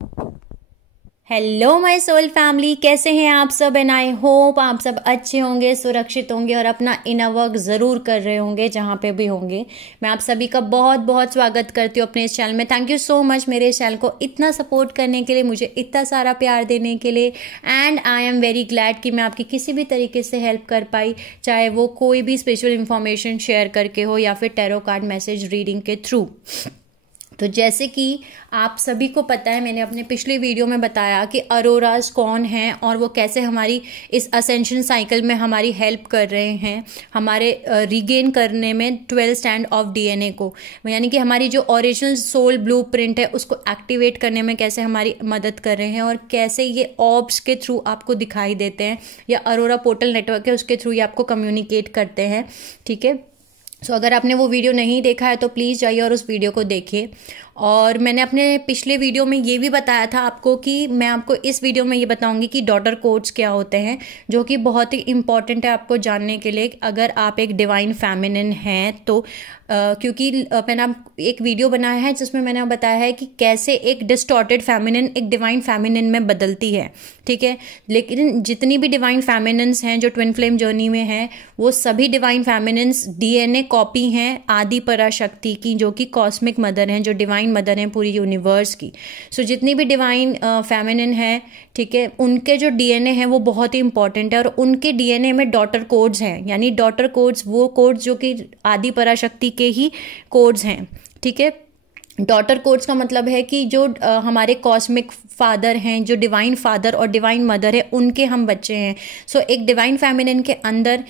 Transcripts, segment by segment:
Hello my soul family, कैसे हैं आप सब। एंड आई होप आप सब अच्छे होंगे, सुरक्षित होंगे और अपना इनर वर्क ज़रूर कर रहे होंगे जहाँ पे भी होंगे। मैं आप सभी का बहुत बहुत स्वागत करती हूँ अपने इस चैनल में। थैंक यू सो मच मेरे इस चैनल को इतना सपोर्ट करने के लिए, मुझे इतना सारा प्यार देने के लिए। And I am very glad कि मैं आपकी किसी भी तरीके से हेल्प कर पाई, चाहे वो कोई भी स्पेशल इन्फॉर्मेशन शेयर करके हो या फिर टैरो कार्ड मैसेज रीडिंग के थ्रू। तो जैसे कि आप सभी को पता है, मैंने अपने पिछले वीडियो में बताया कि अरोराज कौन हैं और वो कैसे हमारी इस असेंशन साइकिल में हमारी हेल्प कर रहे हैं, हमारे रिगेन करने में 12 स्टैंड ऑफ डीएनए को, यानी कि हमारी जो ओरिजिनल सोल ब्लूप्रिंट है उसको एक्टिवेट करने में कैसे हमारी मदद कर रहे हैं और कैसे ये ऑर्ब्स के थ्रू आपको दिखाई देते हैं, या अरोरा पोर्टल नेटवर्क है उसके थ्रू ये आपको कम्युनिकेट करते हैं। ठीक है, सो अगर आपने वो वीडियो नहीं देखा है तो प्लीज़ जाइए और उस वीडियो को देखिए। और मैंने अपने पिछले वीडियो में ये भी बताया था आपको कि मैं आपको इस वीडियो में ये बताऊंगी कि डॉटर कोड्स क्या होते हैं, जो कि बहुत ही इंपॉर्टेंट है आपको जानने के लिए अगर आप एक डिवाइन फेमिनिन हैं तो। क्योंकि मैंने एक वीडियो बनाया है जिसमें मैंने बताया है कि कैसे एक डिस्टॉर्टेड फेमिनिन एक डिवाइन फेमिनिन में बदलती है। ठीक है, लेकिन जितनी भी डिवाइन फेमिनिन्स हैं जो ट्विन फ्लेम जर्नी में हैं, वो सभी डिवाइन फेमिनिन्स डीएनए कॉपी हैं आदि पराशक्ति की, जो कि कॉस्मिक मदर हैं, जो डिवाइन मदर हैं पूरी यूनिवर्स की। सो जितनी भी डिवाइन फेमिनिन है, ठीक है, उनके जो डीएनए हैं वो बहुत ही इंपॉर्टेंट है और उनके डीएनए में डॉटर कोड्स हैं, यानी डॉटर कोड्स वो कोड्स जो कि आदि पराशक्ति के ही कोड्स हैं। ठीक है, डॉटर कोड्स का मतलब है कि जो हमारे कॉस्मिक फादर हैं, जो डिवाइन फादर और डिवाइन मदर है, उनके हम बच्चे हैं। सो एक डिवाइन फेमिनिन के अंदर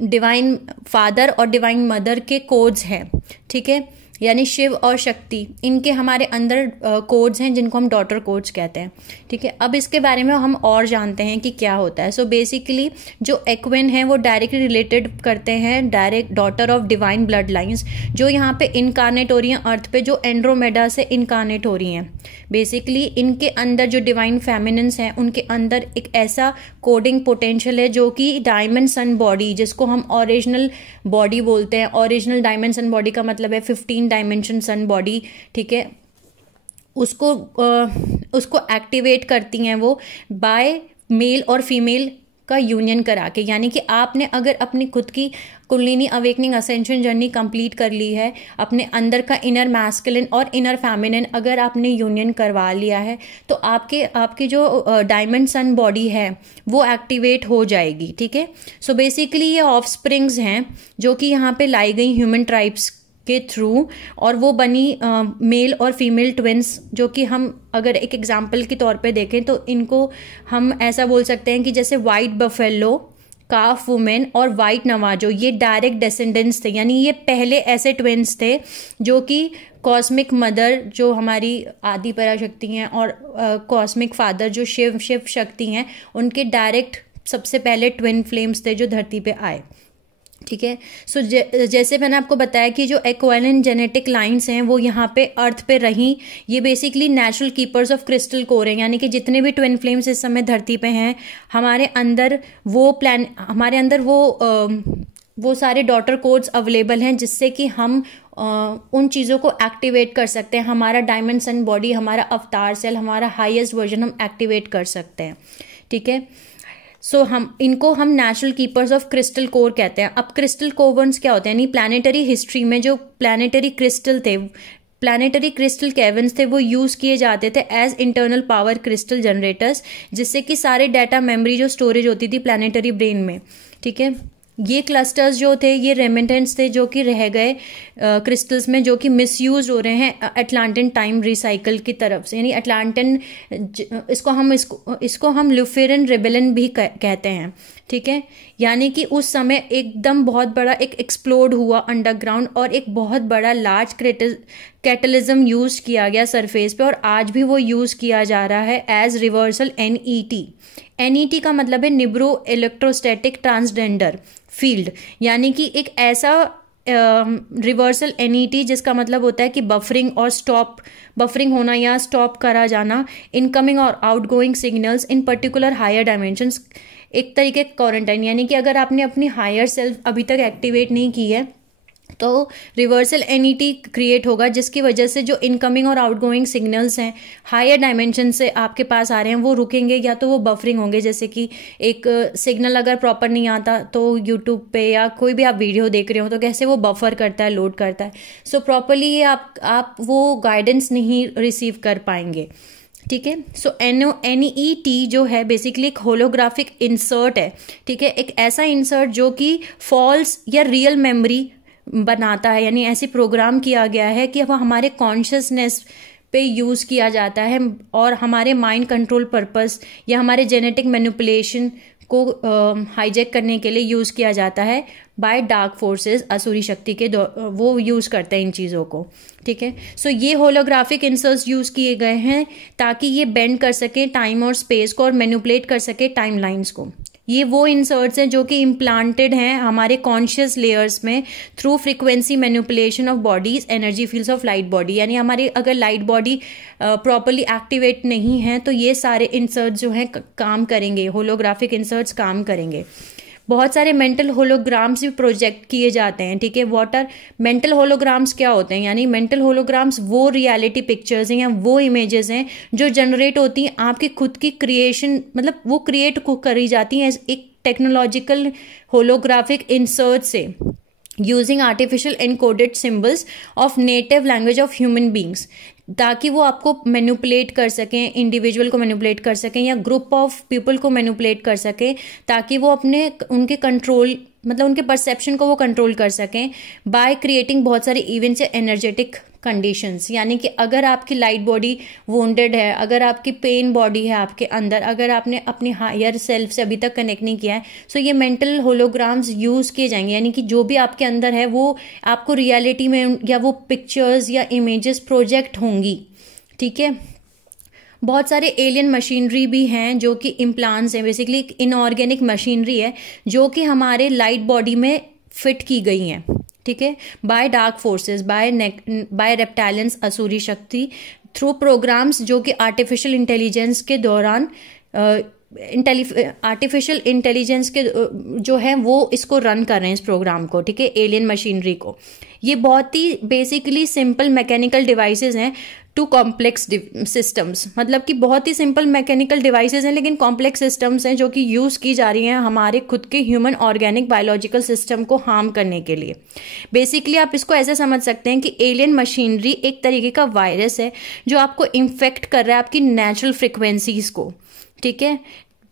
डिवाइन फादर और डिवाइन मदर के कोड्स हैं। ठीक है, यानी शिव और शक्ति, इनके हमारे अंदर कोड्स हैं जिनको हम डॉटर कोड्स कहते हैं। ठीक है, अब इसके बारे में हम और जानते हैं कि क्या होता है। सो बेसिकली जो एक्विन है वो डायरेक्टली रिलेटेड करते हैं direct daughter of divine blood lines, जो यहाँ पे इनकारनेट हो रही हैं अर्थ पे, जो एंड्रोमेडा से इनकारनेट हो रही हैं। बेसिकली इनके अंदर जो डिवाइन फेमिनिन्स हैं उनके अंदर एक ऐसा कोडिंग पोटेंशियल है जो कि डायमंड सन बॉडी, जिसको हम ओरिजिनल बॉडी बोलते हैं। ओरिजिनल डायमंड सन बॉडी का मतलब है 15 डायमेंशन सन बॉडी। ठीक है, उसको एक्टिवेट करती हैं वो बाय मेल और फीमेल का यूनियन करा के। यानी कि आपने अगर अपनी खुद की kundalini awakening ascension journey complete कर ली है, अपने अंदर का इनर मैस्कुलिन और इनर फेमिनिन अगर आपने यूनियन करवा लिया है, तो आपकी जो डायमंड सन बॉडी है वो एक्टिवेट हो जाएगी। ठीक है, सो बेसिकली ये ऑफस्प्रिंग्स हैं जो कि यहाँ पे लाई गई ह्यूमन ट्राइब्स के थ्रू, और वो बनी मेल और फीमेल ट्विंस, जो कि हम अगर एक एग्जाम्पल के तौर पे देखें तो इनको हम ऐसा बोल सकते हैं कि जैसे वाइट बफेलो, काफ वुमेन और वाइट नवाजो, ये डायरेक्ट डेसेंडेंट्स थे, यानी ये पहले ऐसे ट्विंस थे जो कि कॉस्मिक मदर जो हमारी आदि पराशक्ति हैं और कॉस्मिक फादर जो शिव शक्ति हैं, उनके डायरेक्ट सबसे पहले ट्विन फ्लेम्स थे जो धरती पे आए। ठीक है, सो जैसे मैंने आपको बताया कि जो एक्वालिन जेनेटिक लाइंस हैं वो यहाँ पे अर्थ पे रहीं, ये basically natural keepers of crystal core हैं, यानी कि जितने भी ट्विन फ्लेम्स इस समय धरती पे हैं, हमारे अंदर वो सारे डॉटर कोड्स अवेलेबल हैं, जिससे कि हम उन चीज़ों को एक्टिवेट कर सकते हैं। हमारा डायमंड सन बॉडी, हमारा अवतार सेल, हमारा हाईएस्ट वर्जन हम एक्टिवेट कर सकते हैं। ठीक है, सो हम natural keepers of crystal core कहते हैं। अब क्रिस्टल कोवर्न्स क्या होते हैं, यानी प्लानिटरी हिस्ट्री में जो प्लानिटरी क्रिस्टल थे, प्लानिटरी क्रिस्टल केविन्स थे, वो यूज़ किए जाते थे as internal power crystal generators, जिससे कि सारे डाटा मेमोरी जो स्टोरेज होती थी प्लानिटरी ब्रेन में। ठीक है, ये क्लस्टर्स जो थे ये रेमिटेंट्स थे जो कि रह गए क्रिस्टल्स में, जो कि मिसयूज हो रहे हैं अटलांटिन टाइम रिसाइकल की तरफ से, यानी अटलांटिन, इसको हम ल्यूफेरन रेबेलियन भी कहते हैं। ठीक है, यानी कि उस समय एकदम बहुत बड़ा एक एक्सप्लोड हुआ अंडरग्राउंड और एक बहुत बड़ा लार्ज कैटलिज्म यूज किया गया सरफेस पे, और आज भी वो यूज किया जा रहा है एज रिवर्सल एनईटी। एनईटी का मतलब है निब्रो इलेक्ट्रोस्टैटिक ट्रांसजेंडर फील्ड, यानी कि एक ऐसा रिवर्सल एनईटी जिसका मतलब होता है कि बफरिंग होना या स्टॉप करा जाना इनकमिंग और outgoing signals in particular higher dimensions. एक तरीके क्वारंटाइन, यानी कि अगर आपने अपनी हायर सेल्फ अभी तक एक्टिवेट नहीं की है तो रिवर्सल एनईटी क्रिएट होगा, जिसकी वजह से जो इनकमिंग और आउटगोइंग सिग्नल्स हैं हायर डायमेंशन से आपके पास आ रहे हैं वो रुकेंगे, या तो वो बफरिंग होंगे। जैसे कि एक सिग्नल अगर प्रॉपर नहीं आता तो यूट्यूब पे या कोई भी आप वीडियो देख रहे हो तो कैसे वो बफर करता है, लोड करता है। सो प्रॉपरली ये आप वो गाइडेंस नहीं रिसीव कर पाएंगे। ठीक है। सो NET जो है बेसिकली एक होलोग्राफिक इंसर्ट है। ठीक है, एक ऐसा इंसर्ट जो कि फॉल्स या रियल मेमोरी बनाता है, यानी ऐसे प्रोग्राम किया गया है कि वह हमारे कॉन्शियसनेस पे यूज़ किया जाता है और हमारे माइंड कंट्रोल पर्पस या हमारे जेनेटिक मैनिपुलेशन को हाईजैक करने के लिए यूज़ किया जाता है बाय डार्क फोर्सेस, असुरी शक्ति के वो यूज़ करते हैं इन चीज़ों को। ठीक है। सो ये होलोग्राफिक इंसर्ट्स यूज़ किए गए हैं ताकि ये बेंड कर सके टाइम और स्पेस को और मैनिपुलेट कर सके टाइम लाइन्स को। ये वो इंसर्ट्स हैं जो कि इम्प्लांटेड हैं हमारे कॉन्शियस लेयर्स में through frequency manipulation of bodies energy fields of light body. यानी हमारी अगर लाइट बॉडी प्रॉपरली एक्टिवेट नहीं है तो ये सारे इंसर्ट्स जो हैं काम करेंगे, होलोग्राफिक इंसर्ट्स काम करेंगे। बहुत सारे मेंटल होलोग्राम्स भी प्रोजेक्ट किए जाते हैं। ठीक है। व्हाट आर मेंटल होलोग्राम्स क्या होते हैं? यानी मेंटल होलोग्राम्स वो रियलिटी पिक्चर्स हैं या वो इमेजेस हैं जो जनरेट होती हैं आपकी खुद की क्रिएशन, मतलब वो क्रिएट करी जाती हैं एक टेक्नोलॉजिकल होलोग्राफिक इंसर्ट से using artificial encoded symbols of native language of human beings, ताकि वो आपको मैनिपुलेट कर सकें, इंडिविजुअल को मैनिपुलेट कर सकें या ग्रुप ऑफ पीपल को मैनिपुलेट कर सकें, ताकि वो उनके कंट्रोल, मतलब उनके परसेप्शन को वो कंट्रोल कर सकें बाय क्रिएटिंग बहुत सारे इवेंट्स या एनर्जेटिक कंडीशंस। यानी कि अगर आपकी लाइट बॉडी वोंडेड है, अगर आपकी पेन बॉडी है आपके अंदर, अगर आपने अपने हायर सेल्फ से अभी तक कनेक्ट नहीं किया है, सो ये मेंटल होलोग्राम्स यूज किए जाएंगे। यानी कि जो भी आपके अंदर है वो आपको रियलिटी में या वो पिक्चर्स या इमेजेस प्रोजेक्ट होंगी। ठीक है। बहुत सारे एलियन मशीनरी भी हैं जो कि इम्प्लांट्स हैं, बेसिकली एक इनऑर्गेनिक मशीनरी है जो कि हमारे लाइट बॉडी में फिट की गई हैं। ठीक है। बाय डार्क फोर्सेस, बाय रेप्टाइलियंस, असुरी शक्ति, थ्रू प्रोग्राम्स जो कि आर्टिफिशियल इंटेलिजेंस के दौरान आर्टिफिशियल इंटेलिजेंस के जो है वो इसको रन कर रहे हैं इस प्रोग्राम को। ठीक है। एलियन मशीनरी को। ये बहुत ही बेसिकली सिंपल मैकेनिकल डिवाइसेस हैं टू कॉम्प्लेक्स सिस्टम्स, मतलब कि बहुत ही सिंपल मैकेनिकल डिवाइसेस हैं लेकिन कॉम्प्लेक्स सिस्टम्स हैं जो कि यूज़ की जा रही हैं हमारे खुद के ह्यूमन ऑर्गेनिक बायोलॉजिकल सिस्टम को हार्म करने के लिए। बेसिकली आप इसको ऐसे समझ सकते हैं कि एलियन मशीनरी एक तरीके का वायरस है जो आपको इन्फेक्ट कर रहा है आपकी नेचुरल फ्रिक्वेंसीज को। ठीक है।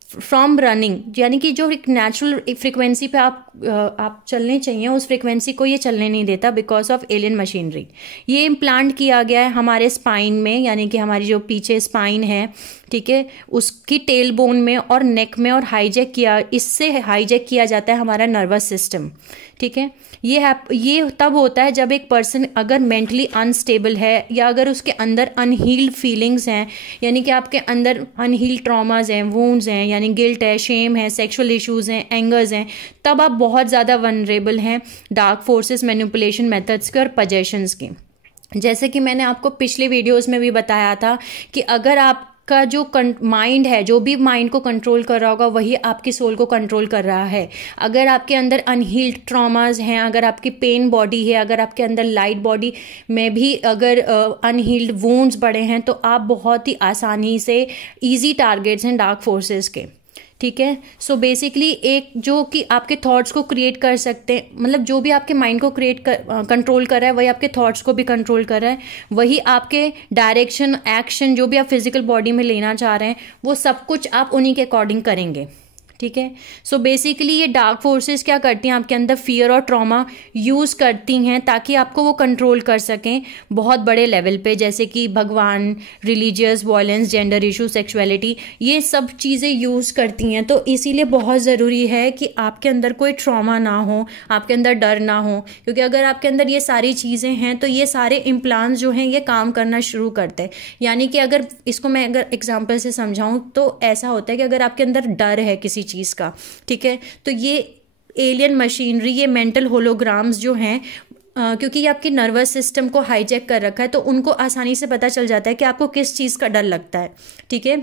फ्रॉम रनिंग, यानी कि जो एक नेचुरल फ्रिक्वेंसी पे आप चलने चाहिए उस फ्रिक्वेंसी को ये चलने नहीं देता बिकॉज ऑफ एलियन मशीनरी। ये इम्प्लांट किया गया है हमारे स्पाइन में, यानी कि हमारी जो पीछे स्पाइन है, ठीक है, उसकी टेल बोन में और नेक में, और इससे हाईजैक किया जाता है हमारा नर्वस सिस्टम। ठीक है। ये तब होता है जब एक पर्सन अगर मेंटली अनस्टेबल है या अगर उसके अंदर अनहील्ड फीलिंग्स हैं, यानी कि आपके अंदर अनहील्ड ट्रॉमाज हैं, वुंड्स हैं, यानी गिल्ट है, शेम है, सेक्सुअल इश्यूज हैं, एंगर्स हैं, तब आप बहुत ज़्यादा वनरेबल हैं डार्क फोर्सेस मैनिपुलेशन मेथड्स के और पजेशंस के। जैसे कि मैंने आपको पिछले वीडियोस में भी बताया था कि अगर आप का जो माइंड है, जो भी माइंड को कंट्रोल कर रहा होगा वही आपकी सोल को कंट्रोल कर रहा है। अगर आपके अंदर अनहील्ड ट्रॉमास हैं, अगर आपकी पेन बॉडी है, अगर आपके अंदर लाइट बॉडी में भी अगर अनहील्ड वुंड्स पड़े हैं, तो आप बहुत ही आसानी से इजी टारगेट्स हैं डार्क फोर्सेस के। ठीक है। सो बेसिकली एक जो कि आपके थॉट्स को क्रिएट कर सकते हैं, मतलब जो भी आपके माइंड को कंट्रोल कर रहा है वही आपके थॉट्स को भी कंट्रोल कर रहा है, वही आपके डायरेक्शन, एक्शन जो भी आप फिजिकल बॉडी में लेना चाह रहे हैं वो सब कुछ आप उन्हीं के अकॉर्डिंग करेंगे। ठीक है। सो बेसिकली ये डार्क फोर्सेस क्या करती हैं, आपके अंदर फियर और ट्रॉमा यूज़ करती हैं ताकि आपको वो कंट्रोल कर सकें बहुत बड़े लेवल पे, जैसे कि भगवान, religious violence, gender issue, sexuality, ये सब चीज़ें यूज़ करती हैं। तो इसीलिए बहुत ज़रूरी है कि आपके अंदर कोई ट्रॉमा ना हो, आपके अंदर डर ना हो, क्योंकि अगर आपके अंदर ये सारी चीज़ें हैं तो ये सारे इम्प्लांट्स जो हैं ये काम करना शुरू करते हैं। यानी कि अगर इसको मैं अगर एग्जाम्पल से समझाऊँ तो ऐसा होता है कि अगर आपके अंदर डर है किसी चीज़ का, ठीक है, तो ये एलियन मशीनरी, ये मेंटल होलोग्राम्स जो हैं, क्योंकि ये आपके नर्वस सिस्टम को हाईजैक कर रखा है तो उनको आसानी से पता चल जाता है कि आपको किस चीज़ का डर लगता है। ठीक है।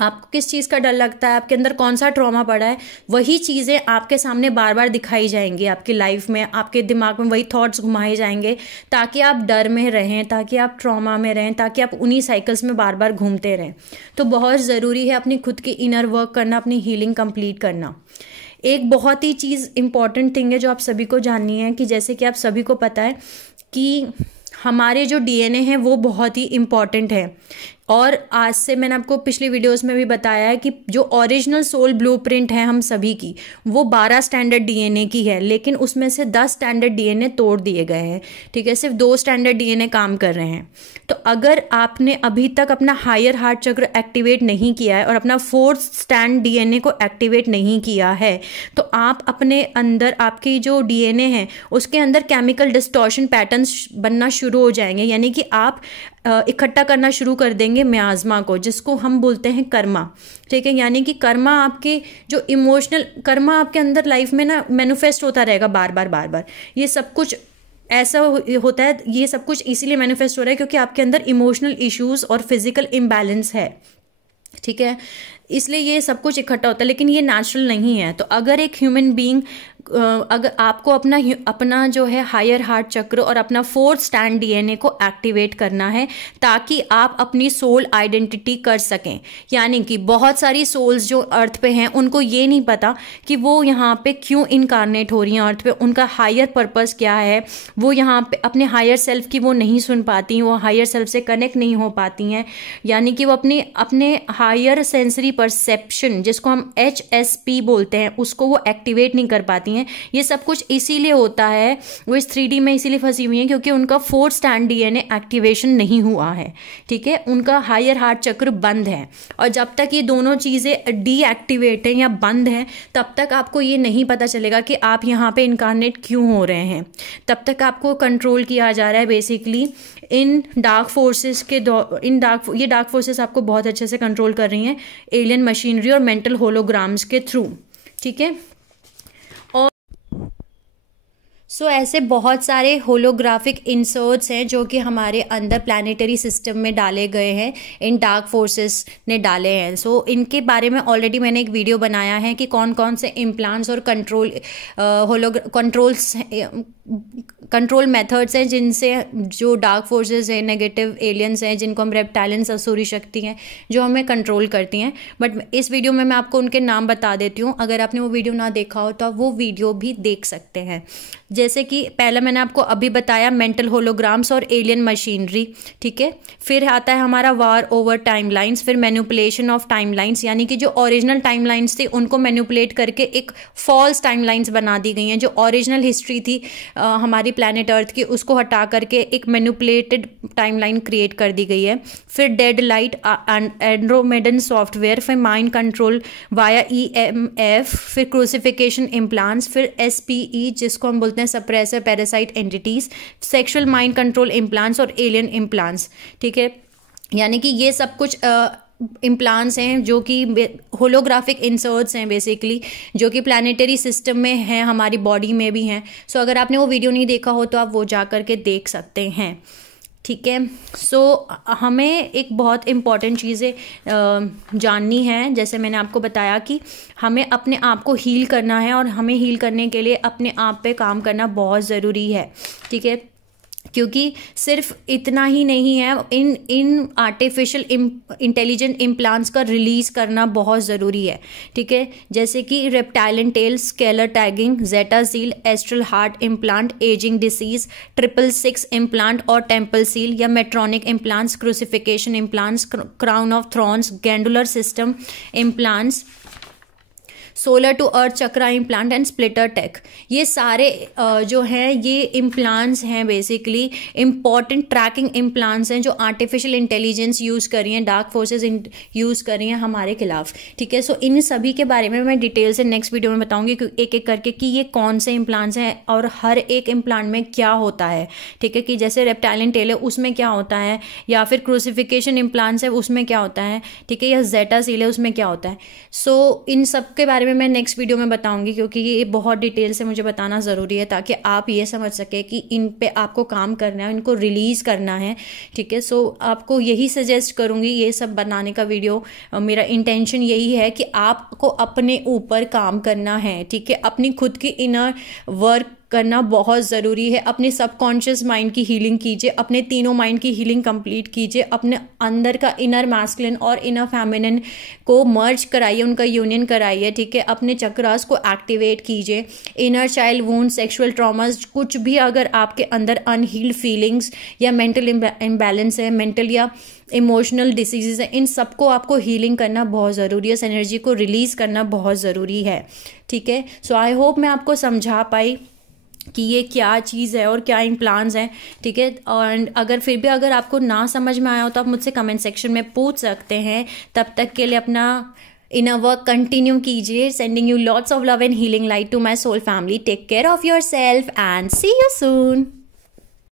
आपको किस चीज़ का डर लगता है, आपके अंदर कौन सा ट्रॉमा पड़ा है, वही चीज़ें आपके सामने बार बार दिखाई जाएंगी आपकी लाइफ में, आपके दिमाग में वही थॉट्स घुमाए जाएंगे, ताकि आप डर में रहें, ताकि आप ट्रॉमा में रहें, ताकि आप उन्हीं साइकिल्स में बार बार घूमते रहें। तो बहुत ज़रूरी है अपनी खुद की इनर वर्क करना, अपनी हीलिंग कंप्लीट करना। एक बहुत ही चीज़ इंपॉर्टेंट थिंग है जो आप सभी को जाननी है, कि जैसे कि आप सभी को पता है कि हमारे जो डीएनए हैं वो बहुत ही इम्पॉर्टेंट है। और आज से मैंने आपको पिछली वीडियोस में भी बताया है कि जो ओरिजिनल सोल ब्लूप्रिंट है हम सभी की, वो 12 स्टैंडर्ड डीएनए की है, लेकिन उसमें से 10 स्टैंडर्ड डीएनए तोड़ दिए गए हैं। ठीक है, सिर्फ 2 स्टैंडर्ड डीएनए काम कर रहे हैं। तो अगर आपने अभी तक अपना हायर हार्ट चक्र एक्टिवेट नहीं किया है और अपना 4th स्टैंड डीएनए को एक्टिवेट नहीं किया है, तो आप अपने अंदर, आपकी जो डीएनए है उसके अंदर केमिकल डिस्टॉर्शन पैटर्न्स बनना शुरू हो जाएंगे, यानी कि आप इकट्ठा करना शुरू कर देंगे म्याज़मा को, जिसको हम बोलते हैं कर्मा। ठीक है, यानी कि कर्मा, आपके जो इमोशनल कर्मा आपके अंदर लाइफ में ना मैनिफेस्ट होता रहेगा बार बार बार बार। ये सब कुछ ऐसा होता है, ये सब कुछ इसीलिए मैनिफेस्ट हो रहा है क्योंकि आपके अंदर इमोशनल इश्यूज और फिजिकल इम्बैलेंस है। ठीक है, इसलिए ये सब कुछ इकट्ठा होता है, लेकिन ये नेचुरल नहीं है। तो अगर एक ह्यूमन बीइंग, अगर आपको अपना जो है हायर हार्ट चक्र और अपना 4th स्टैंड डीएनए को एक्टिवेट करना है, ताकि आप अपनी सोल आइडेंटिटी कर सकें। यानी कि बहुत सारी सोल्स जो अर्थ पे हैं उनको ये नहीं पता कि वो यहाँ पे क्यों इनकारनेट हो रही हैं अर्थ पे, उनका हायर पर्पस क्या है, वो यहाँ पे अपने हायर सेल्फ की वो नहीं सुन पाती, वो हायर सेल्फ से कनेक्ट नहीं हो पाती हैं। यानी कि वो अपने हायर सेंसरी परसेप्शन, जिसको हम HSP बोलते हैं, उसको वो एक्टिवेट नहीं कर पाती हैं। ये सब कुछ इसीलिए होता है, वो इस 3D में इसीलिए फंसी हुई हैं क्योंकि उनका 4th स्टैंड डीएनए एक्टिवेशन नहीं हुआ है। ठीक है, उनका हायर हार्ट चक्र बंद है, और जब तक ये दोनों चीज़ें डीएक्टिवेट हैं या बंद हैं, तब तक आपको ये नहीं पता चलेगा कि आप यहाँ पे इनकारनेट क्यों हो रहे हैं। तब तक आपको कंट्रोल किया जा रहा है बेसिकली इन डार्क फोर्सेस के ये डार्क फोर्सेस आपको बहुत अच्छे से कंट्रोल कर रही हैं एलियन मशीनरी और मेंटल होलोग्राम्स के थ्रू। ठीक है, सो ऐसे बहुत सारे होलोग्राफिक इंसर्ट्स हैं जो कि हमारे अंदर प्लानिटरी सिस्टम में डाले गए हैं, इन डार्क फोर्सेस ने डाले हैं। सो इनके बारे में ऑलरेडी मैंने एक वीडियो बनाया है कि कौन कौन से इम्प्लांट्स और कंट्रोल मेथड्स हैं जिनसे जो डार्क फोर्सेस हैं, नेगेटिव एलियंस हैं, जिनको हम रेप्टाइलियंस, असुरी शक्ति हैं, जो हमें कंट्रोल करती हैं। बट इस वीडियो में मैं आपको उनके नाम बता देती हूँ। अगर आपने वो वीडियो ना देखा हो तो आप वो वीडियो भी देख सकते हैं। जैसे कि पहला मैंने आपको अभी बताया मेंटल होलोग्राम्स और एलियन मशीनरी। ठीक है, फिर आता है हमारा वार ओवर टाइमलाइंस, फिर मैनिपुलेशन ऑफ टाइमलाइंस, यानी कि जो ओरिजिनल टाइमलाइंस थी उनको मैनिपुलेट करके एक फॉल्स टाइमलाइंस बना दी गई हैं। जो ओरिजिनल हिस्ट्री थी हमारी प्लैनेट अर्थ की, उसको हटा करके एक मैनिपुलेटेड टाइमलाइन क्रिएट कर दी गई है। फिर डेड लाइट एंड्रोमेडन सॉफ्टवेयर, फिर माइंड कंट्रोल वाया EMF, फिर क्रूसिफिकेशन इम्प्लांट्स, फिर SPE जिसको हम बोलते हैं suppressor parasite entities, sexual mind control implants और एलियन इम्प्लांट्स। ठीक है, यानी कि ये सब कुछ इम्प्लांट्स हैं जो कि होलोग्राफिक इंसर्ट्स हैं बेसिकली, जो कि प्लानिटरी सिस्टम में हैं, हमारी बॉडी में भी हैं। सो अगर आपने वो वीडियो नहीं देखा हो तो आप वो जा करके देख सकते हैं। ठीक है, सो हमें एक बहुत इम्पॉर्टेंट चीज़ें जाननी है। जैसे मैंने आपको बताया कि हमें अपने आप को हील करना है, और हमें हील करने के लिए अपने आप पे काम करना बहुत ज़रूरी है। ठीक है, क्योंकि सिर्फ इतना ही नहीं है, इन आर्टिफिशियल इंटेलिजेंट इम्प्लांट्स का रिलीज करना बहुत ज़रूरी है। ठीक है, जैसे कि reptilian tail, scalar tagging, zeta seal, astral heart implant, ageing disease, 666 implant और टेम्पल सील या metronic implants, crucifixion implants, crown of thorns, glandular system implants, solar to earth chakra implant and splitter tech. ये सारे जो हैं ये implants हैं, basically important trekking implants हैं जो आर्टिफिशियल इंटेलिजेंस यूज़ कर रही हैं, डार्क फोर्सेस यूज़ कर रही हैं हमारे खिलाफ। ठीक है, सो इन सभी के बारे में मैं डिटेल से नेक्स्ट वीडियो में बताऊंगी एक एक करके कि ये कौन से इम्प्लांट्स हैं और हर एक इम्प्लांट में क्या होता है। ठीक है, कि जैसे रेप्टाइलियन टेल है उसमें क्या होता है, या फिर क्रूसिफिकेशन इम्प्लांट्स है उसमें क्या होता है। ठीक है, या जेटा सील है उसमें क्या होता है। सो इन सब के बारे बारे में मैं नेक्स्ट वीडियो में बताऊंगी, क्योंकि ये बहुत डिटेल से मुझे बताना ज़रूरी है ताकि आप ये समझ सके कि इन पे आपको काम करना है, इनको रिलीज़ करना है। ठीक है, सो आपको यही सजेस्ट करूंगी ये सब बनाने का वीडियो। मेरा इंटेंशन यही है कि आपको अपने ऊपर काम करना है। ठीक है, अपनी खुद की इनर वर्क करना बहुत ज़रूरी है। अपने सबकॉन्शियस माइंड की हीलिंग कीजिए, अपने तीनों माइंड की हीलिंग कंप्लीट कीजिए, अपने अंदर का इनर मैस्कुलिन और इनर फेमिनिन को मर्ज कराइए, उनका यूनियन कराइए। ठीक है, अपने चक्रास को एक्टिवेट कीजिए। Inner child wound, sexual traumas, कुछ भी अगर आपके अंदर अनहील्ड फीलिंग्स या मेंटल इम्बैलेंस है, मेंटल या इमोशनल डिसीजेज है, इन सबको आपको हीलिंग करना बहुत ज़रूरी है। इस एनर्जी को रिलीज़ करना बहुत ज़रूरी है। ठीक है, सो आई होप मैं आपको समझा पाई कि ये क्या चीज़ है और क्या इम्प्लांट्स हैं। ठीक है, और अगर फिर भी अगर आपको ना समझ में आया हो तो आप मुझसे कमेंट सेक्शन में पूछ सकते हैं। तब तक के लिए अपना इनर वर्क कंटिन्यू कीजिए। Sending you lots of love and healing light to my soul family. Take care of yourself and see you soon.